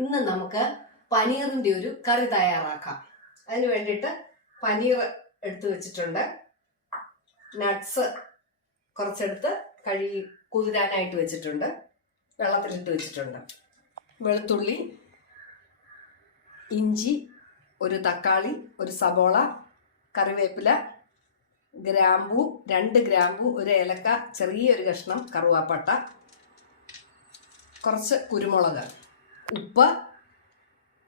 ഇന്ന് നമുക്ക് പനീറിന്റെ ഒരു കറി തയ്യാറാക്കാം. അതിന് വേണ്ടിയിട്ട് പനീർ എടുത്തു വെച്ചിട്ടുണ്ട്. നട്ട്സ് കുറച്ചെടുത്ത് കഴുകി കുതിരാനായിട്ട് വെച്ചിട്ടുണ്ട്, വെള്ളത്തിലിട്ട് വെച്ചിട്ടുണ്ട്. വെളുത്തുള്ളി, ഇഞ്ചി, ഒരു തക്കാളി, ഒരു സബോള, കറിവേപ്പില, ഗ്രാമ്പൂ, 2 ഗ്രാമ്പൂ, ഒരു ഏലക്ക, ചെറിയൊരു കഷ്ണം കറുവാപ്പട്ട, കുറച്ച് കുരുമുളക്, ഉപ്പ്,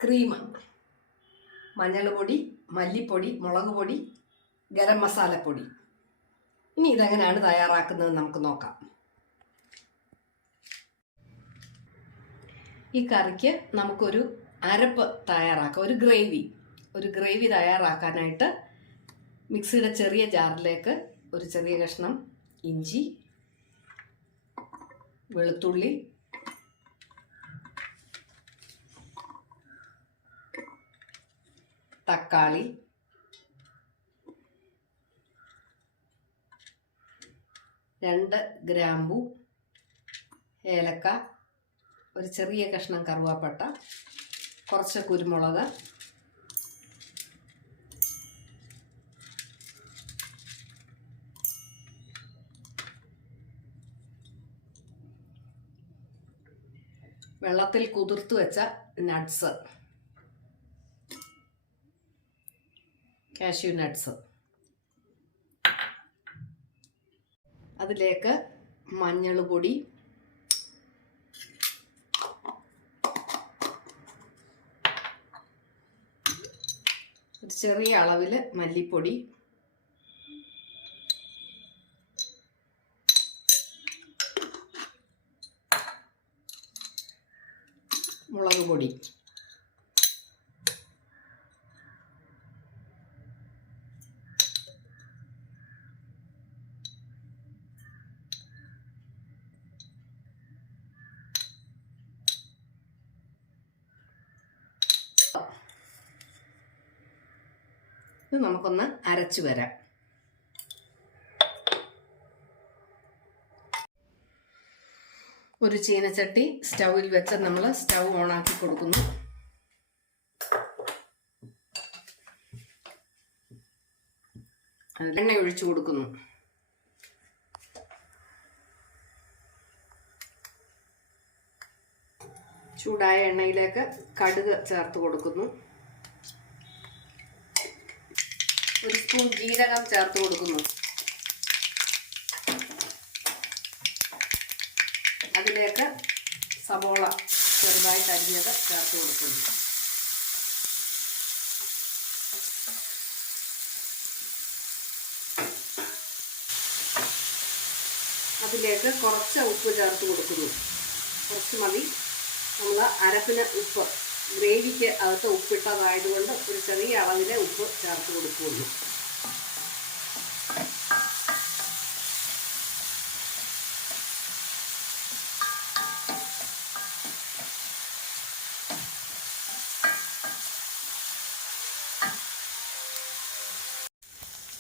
ക്രീം, മഞ്ഞൾ പൊടി, മല്ലിപ്പൊടി, മുളക് പൊടി, ഗരം മസാലപ്പൊടി. ഇനി ഇതെങ്ങനെയാണ് തയ്യാറാക്കുന്നത് നമുക്ക് നോക്കാം. ഈ കറിക്ക് നമുക്കൊരു അരപ്പ് തയ്യാറാക്കാം, ഒരു ഗ്രേവി തയ്യാറാക്കാനായിട്ട് മിക്സിയുടെ ചെറിയ ജാറിലേക്ക് ഒരു ചെറിയ കഷ്ണം ഇഞ്ചി, വെളുത്തുള്ളി, തക്കാളി, രണ്ട് ഗ്രാമ്പൂ, ഏലക്ക, ഒരു ചെറിയ കഷ്ണം കറുവാപ്പട്ട, കുറച്ച് കുരുമുളക്, വെള്ളത്തിൽ കുതിർത്തു വെച്ച നട്ട്സ്, കാഷ്യൂ നട്ട്സ്. അതിലേക്ക് മഞ്ഞൾ പൊടി, ഒരു ചെറിയ അളവിൽ മല്ലിപ്പൊടി, മുളക് പൊടി, ഇത് നമുക്കൊന്ന് അരച്ചു വരാം. ഒരു ചീനച്ചട്ടി സ്റ്റൗവിൽ വെച്ച് നമ്മൾ സ്റ്റൗ ഓണാക്കി കൊടുക്കുന്നു. എണ്ണ ഒഴിച്ചു കൊടുക്കുന്നു. ചൂടായ എണ്ണയിലേക്ക് കടുക് ചേർത്ത് കൊടുക്കുന്നു. ഒരു സ്പൂൺ ജീരകം ചേർത്ത് കൊടുക്കുന്നു. അതിലേക്ക് സബോള ചെറുതായിട്ട് അരിഞ്ഞത് ചേർത്ത് കൊടുക്കുന്നു. അതിലേക്ക് കുറച്ച് ഉപ്പ് ചേർത്ത് കൊടുക്കുന്നു. കുറച്ച് മതി. നമ്മൾ അരപ്പിന് ഉപ്പ്, ഗ്രേവിക്ക് അകത്ത് ഉപ്പിട്ടതായതുകൊണ്ട് ഒരു ചെറിയ അളവിലെ ഉപ്പ് ചേർത്ത് കൊടുക്കുകയുള്ളൂ.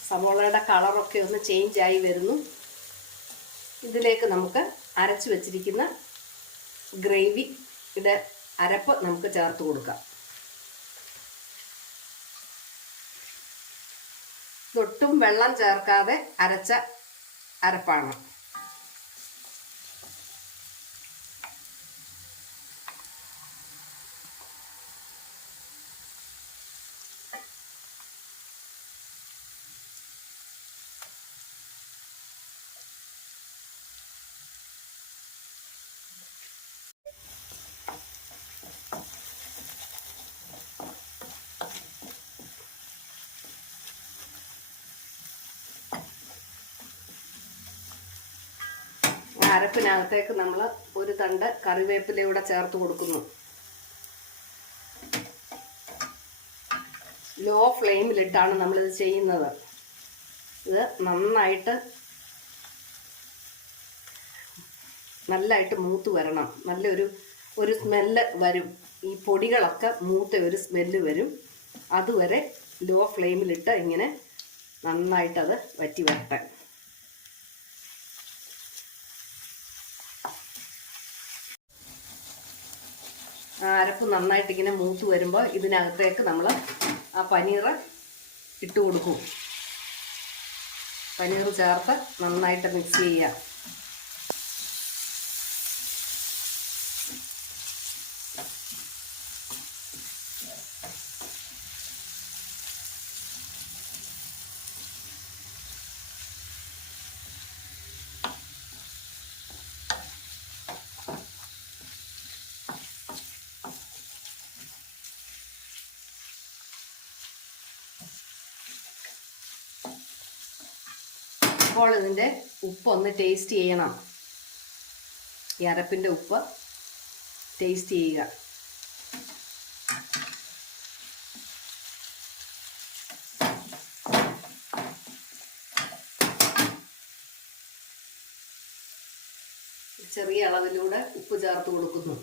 സവോളയുടെ കളറൊക്കെ ഒന്ന് ചേഞ്ചായി വരുന്നു. ഇതിലേക്ക് നമുക്ക് അരച്ചു വെച്ചിരിക്കുന്ന ഗ്രേവിയുടെ അരപ്പ് നമുക്ക് ചേർത്ത് കൊടുക്കാം. ഒട്ടും വെള്ളം ചേർക്കാതെ അരച്ച അരപ്പാണ്. അരപ്പിനകത്തേക്ക് നമ്മൾ ഒരു തണ്ട് കറിവേപ്പിലയൂടെ ചേർത്ത് കൊടുക്കുന്നു. ലോ ഫ്ലെയിമിലിട്ടാണ് നമ്മളിത് ചെയ്യുന്നത്. ഇത് നല്ലതായിട്ട് മൂത്ത് വരണം. ഒരു സ്മെല്ല് വരും. ഈ പൊടികളൊക്കെ മൂത്ത ഒരു സ്മെല്ല് വരും. അതുവരെ ലോ ഫ്ലെയിമിലിട്ട് ഇങ്ങനെ നന്നായിട്ടത് വറ്റി വരട്ടെ. അരപ്പ് നന്നായിട്ട് ഇങ്ങനെ മൂത്ത് വരുമ്പോൾ ഇതിനകത്തേക്ക് നമ്മൾ ആ പനീർ ഇട്ട് കൊടുക്കും. പനീർ ചേർത്ത് നന്നായിട്ട് മിക്സ് ചെയ്യുക. അപ്പോൾ ഇതിൻ്റെ ഉപ്പൊന്ന് ടേസ്റ്റ് ചെയ്യണം. ഈ അരപ്പിൻ്റെ ഉപ്പ് ടേസ്റ്റ് ചെയ്യുക. ചെറിയ അളവിലൂടെ ഉപ്പ് ചേർത്ത് കൊടുക്കുന്നു.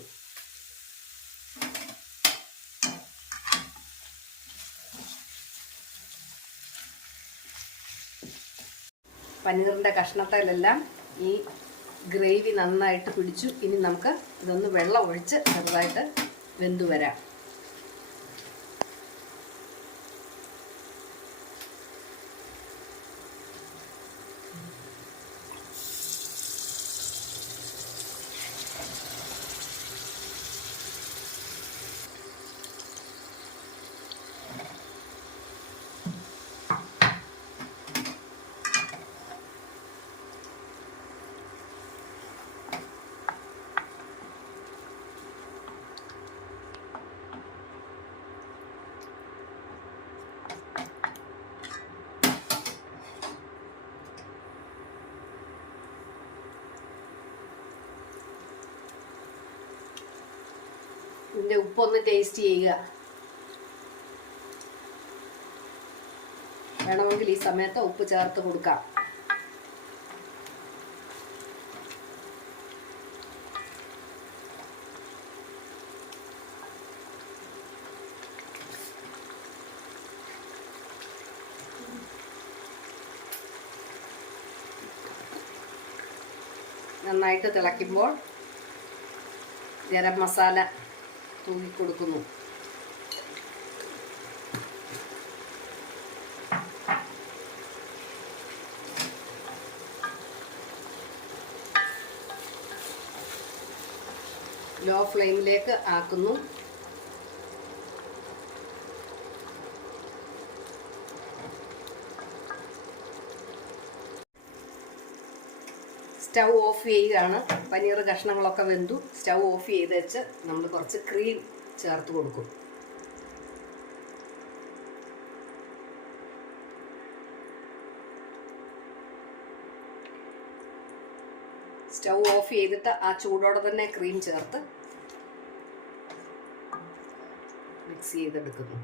പനീറിൻ്റെ കഷ്ണത്തിലെല്ലാം ഈ ഗ്രേവി നന്നായിട്ട് പിടിച്ചു. ഇനി നമുക്ക് ഇതൊന്ന് വെള്ളം ഒഴിച്ച് ചെറുതായിട്ട് വെന്തു വരാം. ഇതിൻ്റെ ഉപ്പൊന്ന് ടേസ്റ്റ് ചെയ്യുക. വേണമെങ്കിൽ ഈ സമയത്ത് ഉപ്പ് ചേർത്ത് കൊടുക്കാം. നന്നായിട്ട് തിളയ്ക്കുമ്പോൾ ഗരം മസാല തൂക്കിക്കൊടുക്കുന്നു. ലോ ഫ്ലെയിമിലേക്ക് ആക്കുന്നു. സ്റ്റൗ ഓഫ് ചെയ്യുകയാണ്. പനീർ കഷ്ണങ്ങളൊക്കെ വെന്തു. സ്റ്റൗ ഓഫ് ചെയ്ത് വെച്ച് നമ്മൾ കുറച്ച് ക്രീം ചേർത്ത് കൊടുക്കും. സ്റ്റൗ ഓഫ് ചെയ്തിട്ട് ആ ചൂടോടെ തന്നെ ക്രീം ചേർത്ത് മിക്സ് ചെയ്തെടുക്കുന്നു.